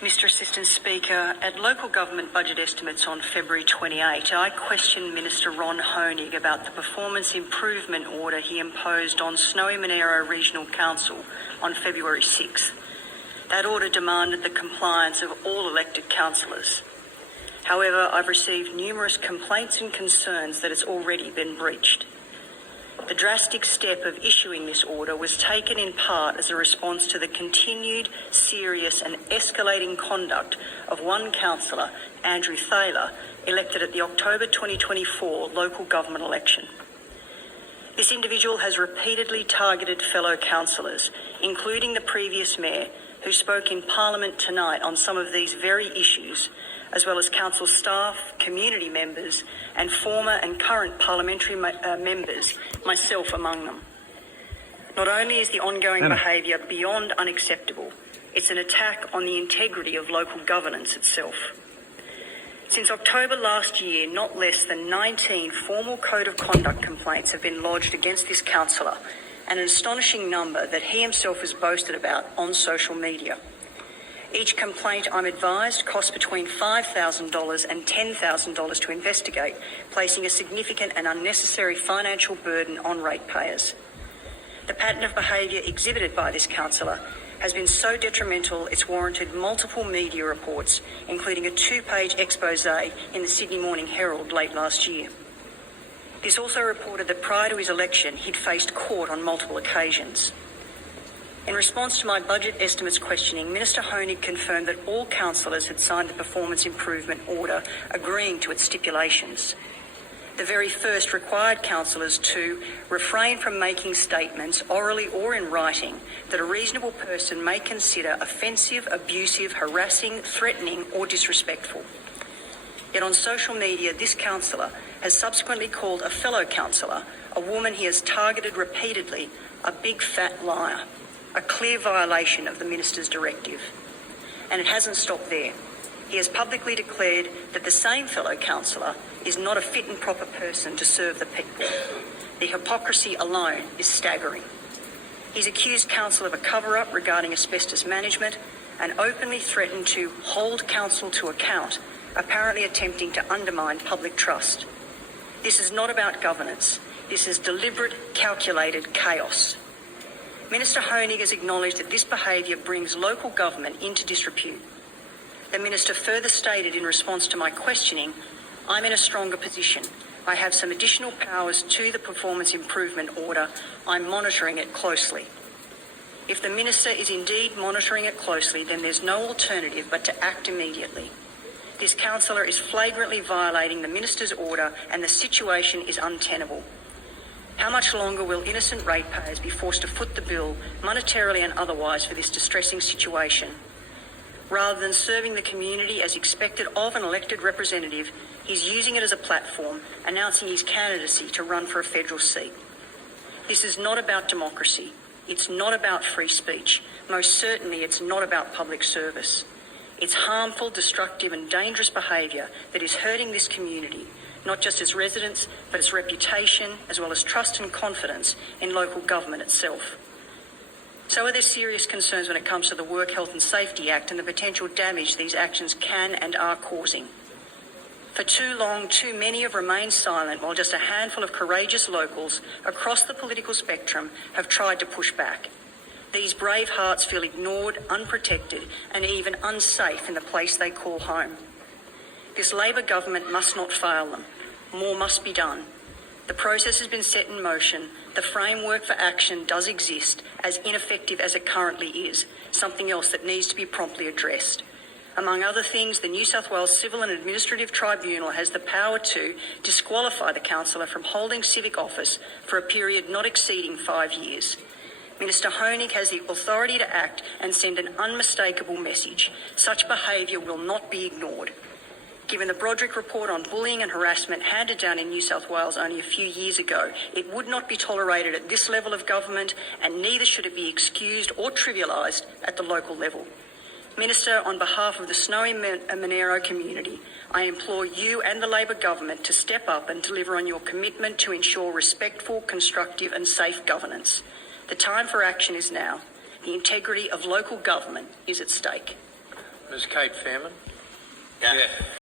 Mr Assistant Speaker, at local government budget estimates on February 28, I questioned Minister Ron Honig about the performance improvement order he imposed on Snowy Monaro Regional Council on February 6. That order demanded the compliance of all elected councillors. However, I've received numerous complaints and concerns that it's already been breached. The drastic step of issuing this order was taken in part as a response to the continued, serious and escalating conduct of one councillor, Andrew Thaler, elected at the October 2024 local government election. This individual has repeatedly targeted fellow councillors, including the previous mayor, who spoke in Parliament tonight on some of these very issues, as well as council staff, community members and former and current parliamentary members, myself among them. Not only is the ongoing behaviour beyond unacceptable, it's an attack on the integrity of local governance itself. Since October last year, not less than 19 formal code of conduct complaints have been lodged against this councillor, and an astonishing number that he himself has boasted about on social media. Each complaint, I'm advised, costs between $5,000 and $10,000 to investigate, placing a significant and unnecessary financial burden on ratepayers. The pattern of behaviour exhibited by this councillor has been so detrimental it's warranted multiple media reports, including a 2-page expose in the Sydney Morning Herald late last year. This also reported that prior to his election, he'd faced court on multiple occasions. In response to my budget estimates questioning, Minister Honig confirmed that all councillors had signed the performance improvement order agreeing to its stipulations. The very first required councillors to refrain from making statements, orally or in writing, that a reasonable person may consider offensive, abusive, harassing, threatening or disrespectful. Yet on social media, this councillor has subsequently called a fellow councillor, a woman he has targeted repeatedly, a big fat liar, a clear violation of the Minister's directive. And it hasn't stopped there. He has publicly declared that the same fellow councillor is not a fit and proper person to serve the people. The hypocrisy alone is staggering. He's accused council of a cover-up regarding asbestos management and openly threatened to hold council to account, apparently attempting to undermine public trust. This is not about governance. This is deliberate, calculated chaos. Minister Honig has acknowledged that this behaviour brings local government into disrepute. The Minister further stated in response to my questioning, I'm in a stronger position. I have some additional powers to the performance improvement order. I'm monitoring it closely. If the Minister is indeed monitoring it closely, then there's no alternative but to act immediately. This councillor is flagrantly violating the Minister's order and the situation is untenable. How much longer will innocent ratepayers be forced to foot the bill, monetarily and otherwise, for this distressing situation? Rather than serving the community as expected of an elected representative, he's using it as a platform, announcing his candidacy to run for a federal seat. This is not about democracy. It's not about free speech. Most certainly it's not about public service. It's harmful, destructive and dangerous behaviour that is hurting this community, not just its residents, but its reputation, as well as trust and confidence in local government itself. So are there serious concerns when it comes to the Work Health and Safety Act and the potential damage these actions can and are causing. For too long, too many have remained silent while just a handful of courageous locals across the political spectrum have tried to push back. These brave hearts feel ignored, unprotected and even unsafe in the place they call home. This Labor government must not fail them. More must be done. The process has been set in motion. The framework for action does exist, as ineffective as it currently is, something else that needs to be promptly addressed. Among other things, the New South Wales Civil and Administrative Tribunal has the power to disqualify the councillor from holding civic office for a period not exceeding 5 years. Minister Honig has the authority to act and send an unmistakable message. Such behaviour will not be ignored. Given the Broderick report on bullying and harassment handed down in New South Wales only a few years ago, it would not be tolerated at this level of government, and neither should it be excused or trivialised at the local level. Minister, on behalf of the Snowy Monaro community, I implore you and the Labor government to step up and deliver on your commitment to ensure respectful, constructive and safe governance. The time for action is now. The integrity of local government is at stake. Ms. Kate Fairman? Yeah.